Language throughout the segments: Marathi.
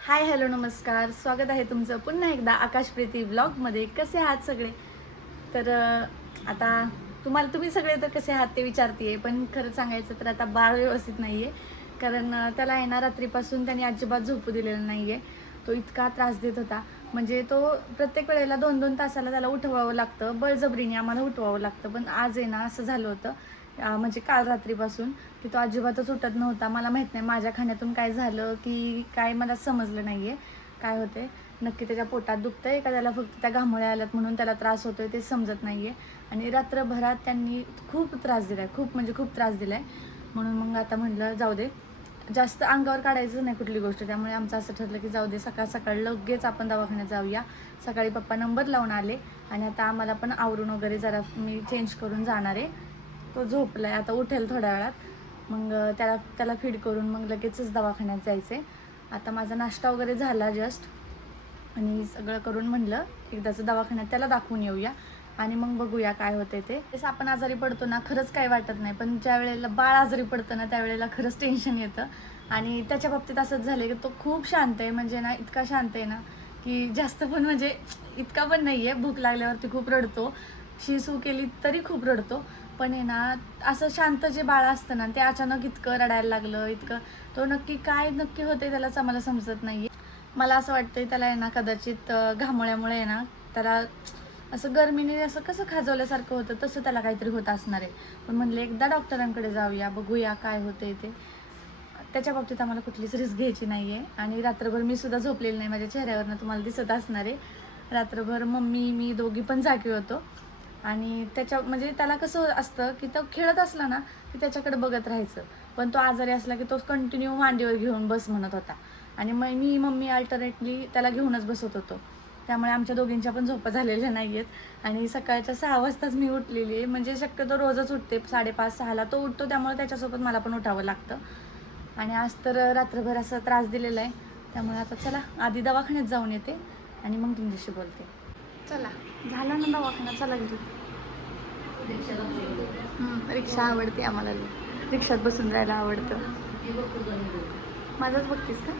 हाय हॅलो नमस्कार, स्वागत आहे तुमचं पुन्हा एकदा आकाशप्रीती ब्लॉगमध्ये. कसे आहात सगळे? तर आता तुम्ही सगळे तर कसे आहात ते विचारते, पण खरं सांगायचं तर आता बाळ व्यवस्थित नाही आहे. कारण त्याला आहे ना, रात्रीपासून त्याने अजिबात झोपू दिलेलं नाही आहे. तो इतका त्रास देत होता, म्हणजे तो प्रत्येक वेळेला 2-2 तासाला त्याला उठवावं लागतं, बळजबरीने आम्हाला उठवावं लागतं. पण आज आहे ना असं झालं होतं, म्हणजे काल रात्रीपासून की तो अजिबातच उठत नव्हता. मला माहीत नाही माझ्या खाण्यातून काय झालं की काय, मला समजलं नाही आहे काय होते नक्की. त्याच्या पोटात दुखतंय का त्याला फक्त त्या घामोळ्या आल्यात म्हणून त्याला त्रास होतोय ते समजत नाही आहे. आणि रात्रभरात त्यांनी खूप त्रास दिला आहे, खूप म्हणजे खूप त्रास दिला आहे. म्हणून मग आता म्हटलं जाऊ दे, जास्त अंगावर काढायचं नाही कुठली गोष्ट. त्यामुळे आमचं असं ठरलं की जाऊ दे, सकाळ सकाळ लगेच आपण दवाखान्यात जाऊया. सकाळी पप्पा नंबर लावून आले आणि आता आम्हाला पण आवरून वगैरे जरा मी चेंज करून जाणार आहे. तो झोपला आहे, आता उठेल थोड्या वेळात. मग त्याला फीड करून मग लगेचच दवाखान्यात जायचं आहे. आता माझा नाश्ता वगैरे झाला जस्ट, आणि सगळं करून म्हणलं एकदाचं दवाखान्यात त्याला दाखवून येऊया आणि मग बघूया काय होते ते. जसं आपण आजारी पडतो ना, खरंच काही वाटत नाही, पण ज्या वेळेला बाळ आजारी पडतं ना त्यावेळेला खरंच टेन्शन येतं. आणि त्याच्या बाबतीत असंच झालं की तो खूप शांत आहे, म्हणजे ना इतका शांत आहे ना की जास्त पण म्हणजे इतका पण नाही आहे. भूक लागल्यावरती खूप रडतो, शिसू केली तरी खूप रडतो. पण आहे ना, असं शांत जे बाळ असतं ना ते अचानक इतकं रडायला लागलं, इतकं तो नक्की होते त्यालाच आम्हाला समजत नाही. मला असं वाटतंय त्याला आहे ना कदाचित घामोळ्यामुळे आहे ना त्याला असं गरमीने असं कसं खाजवल्यासारखं होतं, तसं त्याला काहीतरी होत असणार आहे. पण म्हणले एकदा डॉक्टरांकडे जाऊया, बघूया काय होतंय ते. त्याच्या बाबतीत आम्हाला कुठलीच रिस्क घ्यायची नाही आहे. आणि रात्रभर मी सुद्धा झोपलेली नाही, माझ्या चेहऱ्यावरनं तुम्हाला दिसत असणार आहे. रात्रभर मम्मी मी दोघी पण जागी होतो. आणि म्हणजे त्याला कसं असतं की तो खेळत असला ना की त्याच्याकडे बघत राहायचं, पण तो आजारी असला की तो कंटिन्यू मांडीवर घेऊन बस म्हणत होता. आणि मग मम्मी अल्टरनेटली त्याला घेऊनच बसत होतो. त्यामुळे आमच्या दोघींच्या पण झोपा झालेल्या नाही आहेत. आणि सकाळच्या 6 वाजताच मी उठलेली आहे, म्हणजे शक्यतो रोजच उठते 5:30-6ला. तो उठतो त्यामुळे त्याच्यासोबत मला पण उठावं लागतं. आणि आज तर रात्रभर असा त्रास दिलेला आहे. त्यामुळे आता चला आधी दवाखान्यात जाऊन येते आणि मग तुमच्याशी बोलते. चला, झाला ना दवाखाना, चला घेऊ. रिक्षा आवडते आम्हाला, रिक्षात बसून जायला आवडतं. माझंच बघतीस का?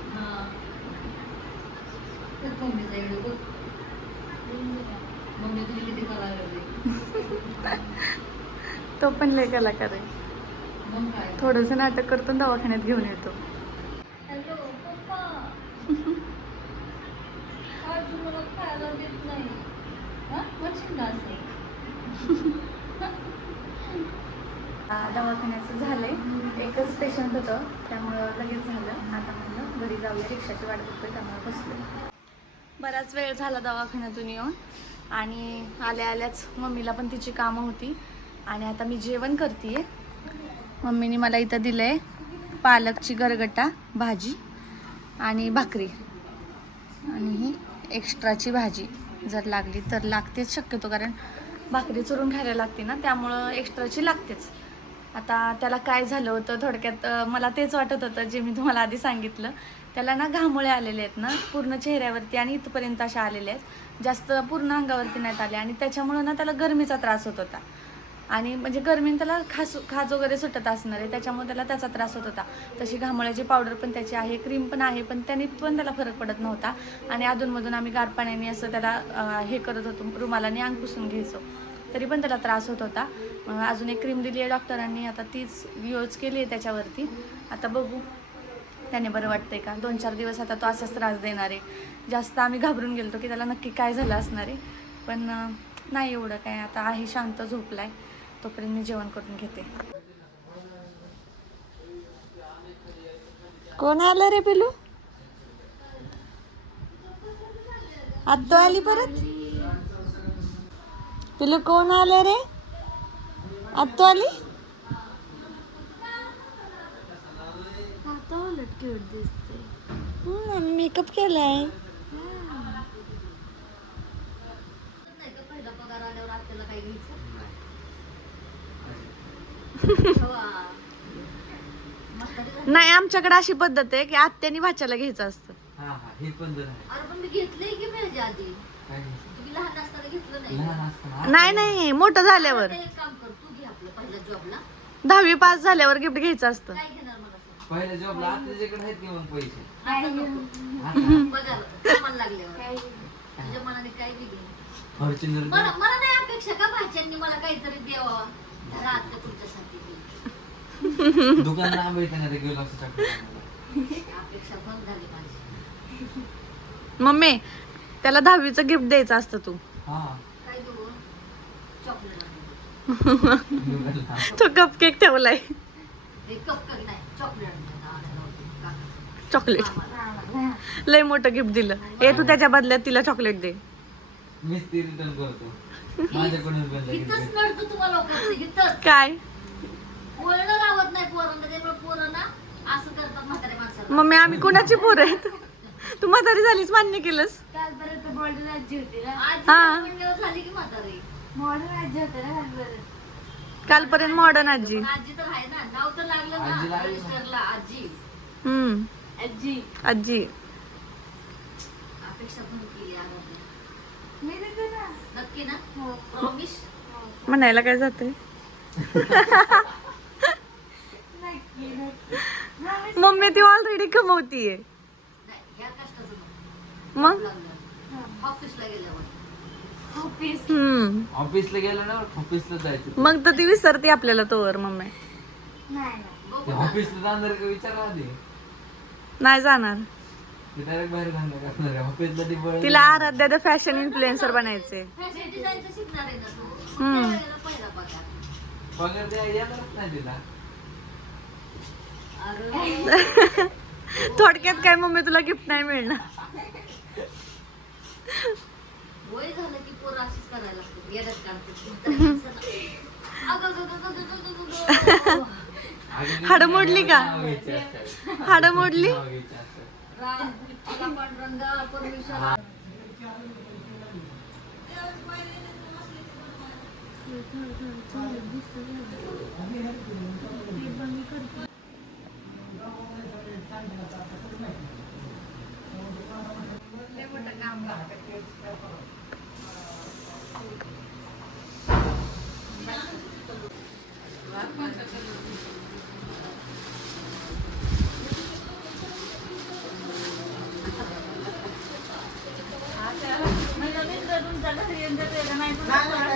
तो पण लय कलाकार आहे. थोडंसं नाटक करतो, दवाखान्यात घेऊन येतो. हॅलो पप्पा, आज मला खायला देत नाही. दवाखान्याचं झालंय, एकच पेशंट होतं त्यामुळं लगेच झालं. आता म्हणलं घरी जाऊया, रिक्षाची वाट बघतोय त्यामुळे बसलो. बराच वेळ झाला दवाखान्यातून येऊन, आणि आल्याच मम्मीला पण तिची कामं होती. आणि आता मी जेवण करते. मम्मीने मला इथं दिलं आहे पालकची गरगटा भाजी आणि भाकरी, आणि ही एक्स्ट्राची भाजी जर लागली तर लागतेच शक्यतो, कारण भाकरी चुरून खायला लागते ना, त्यामुळं एक्स्ट्राची लागतेच. आता त्याला काय झालं होतं थोडक्यात, मला तेच वाटत होतं जे मी तुम्हाला आधी सांगितलं. त्याला ना घामोळे आलेले आहेत ना पूर्ण चेहऱ्यावरती, आणि इथपर्यंत अशा आलेल्या आहेत, जास्त पूर्ण अंगावरती नाहीत आले. आणि त्याच्यामुळं ना त्याला गरमीचा त्रास होत होता, आणि म्हणजे गरमीने त्याला खाज वगैरे सुटत असणार आहे, त्याच्यामुळे त्याला त्याचा त्रास होत होता. तशी घामोळ्याची पावडर पण त्याची आहे, क्रीम पण आहे, पण त्याने पण त्याला फरक पडत नव्हता. आणि अधूनमधून आम्ही गार पाण्याने असं त्याला हे करत होतो, रुमालाने अंग पुसून घ्यायचो, तरी पण त्याला त्रास होत होता. अजून एक क्रीम दिली आहे डॉक्टरांनी, आता तीच यूज केली आहे त्याच्यावरती. आता बघू त्याने बरं वाटतंय का. 2-4 दिवस आता तो असाच त्रास देणार आहे. जास्त आम्ही घाबरून गेलो की त्याला नक्की काय झालं असणार आहे, पण नाही एवढं काय. आता आहे शांत, झोपलाय. तोपर्यंत मी जेवण करून घेते. कोण आलं रे पिलू? आत्तो आली परत. पिलू कोण आलं रे? आत्तो आली. मेकअप केलाय. नाही, आमच्याकडे अशी पद्धत आहे की आत्यानी भाच्याला घ्यायचं असतं. नाही, मोठं झाल्यावर 10वी पास झाल्यावर गिफ्ट घ्यायचं असतं. पहिल्या जॉबला आताच्याकडे आहेत की मग पैसे बघायला कामाला लागल्यावर तुझ्या मनाने काय बी घे. फॉर्च्युनर मला मला नाही अपेक्षा का भाच्यांनी मला काहीतरी द्यावं राहत तुमच्यासाठी दुकान लांब येते ना ते गेलो असं टाकून अपेक्षा बंद झाली माझी. मम्मी त्याला 10वीचं गिफ्ट द्यायचं असतं तू. हा काय देऊ चॉकलेट दुकानला. तो कप केक ठेवलाय हे कप नाही चॉकलेट चॉकलेट. लय मोठं गिफ्ट दिलं. ए तू त्याच्या बदल्यात तिला चॉकलेट दे. मीच ती रिटर्न करतो माझ्याकडून पण लगेच इथंच दे. नडतो तुम्हाला लोकांचं इथंच काय वळण लावत नाही पोरांना त्यामुळे पोरांना असं करतात म्हातारे माणसाला. मम्मी आम्ही कोणाची पोरं आहेत? तू म्हातारी झालीच मान्य केलंस. कालपर्यंत मॉडर्न आजी होती ना. आजी हा. म्हणल्यावर झाली की म्हातारी. मॉडर्न आजी होते ना कालपर्यंत. कालपर्यंत मॉडर्न आजी. पण आजी तर आहे ना नाव तर लागलं आजी ना लागली ना. रजिस्टरला आजी. हम्म आजी आजी. अपेक्षा पण केली आराध्या. मी देते ना. नक्की ना हो. प्रॉमिस. म्हणायला काय जाते. नक्की नक्की. हा, मी मम्मी ती ऑलरेडी कमवतीये नाही ह्या कष्टाचं नको. मग. लागलं ऑफिसला गेल्यावर ऑफिस. ऑफिसला गेलो ना ऑफिसला जायचं मग तर ती विसरते आपल्याला तोवर मम्मी. नाही नाही. बघू ते ना. ऑफिसला जाणार का विचारा आधी नाही जाणार. ते डायरेक्ट बाहेर घालणार करणार आहे ऑफिसला ती बळ तिला आराध्या फॅशन इन्फ्लुएन्सर बनायचे. फॅशन डिझाईनचं शिकणार आहे ना तू. मग हम्म. त्यावेळेला पहिला पगार. पगार द्या येणारच नाही तिला अरे थोडक्यात काय मम्मी तुला गिफ्ट नाही मिळणार. वय झालं की पोरं अशीच करायला लागतात येड्यात काढतात. म्हाताऱ्या माणसाला. अगं, अगं, अगं, अगं, अगं, अगं, अगं. हाडं मोडली का? नाव घ्यायची असतात. हाडं मोडली. नाव घ्यायची असतात. राम, विठ्ठला पांडुरंगा, परमेश्वरा. मला मित्र तुमच्या घरी येऊन देते का नाही तुला?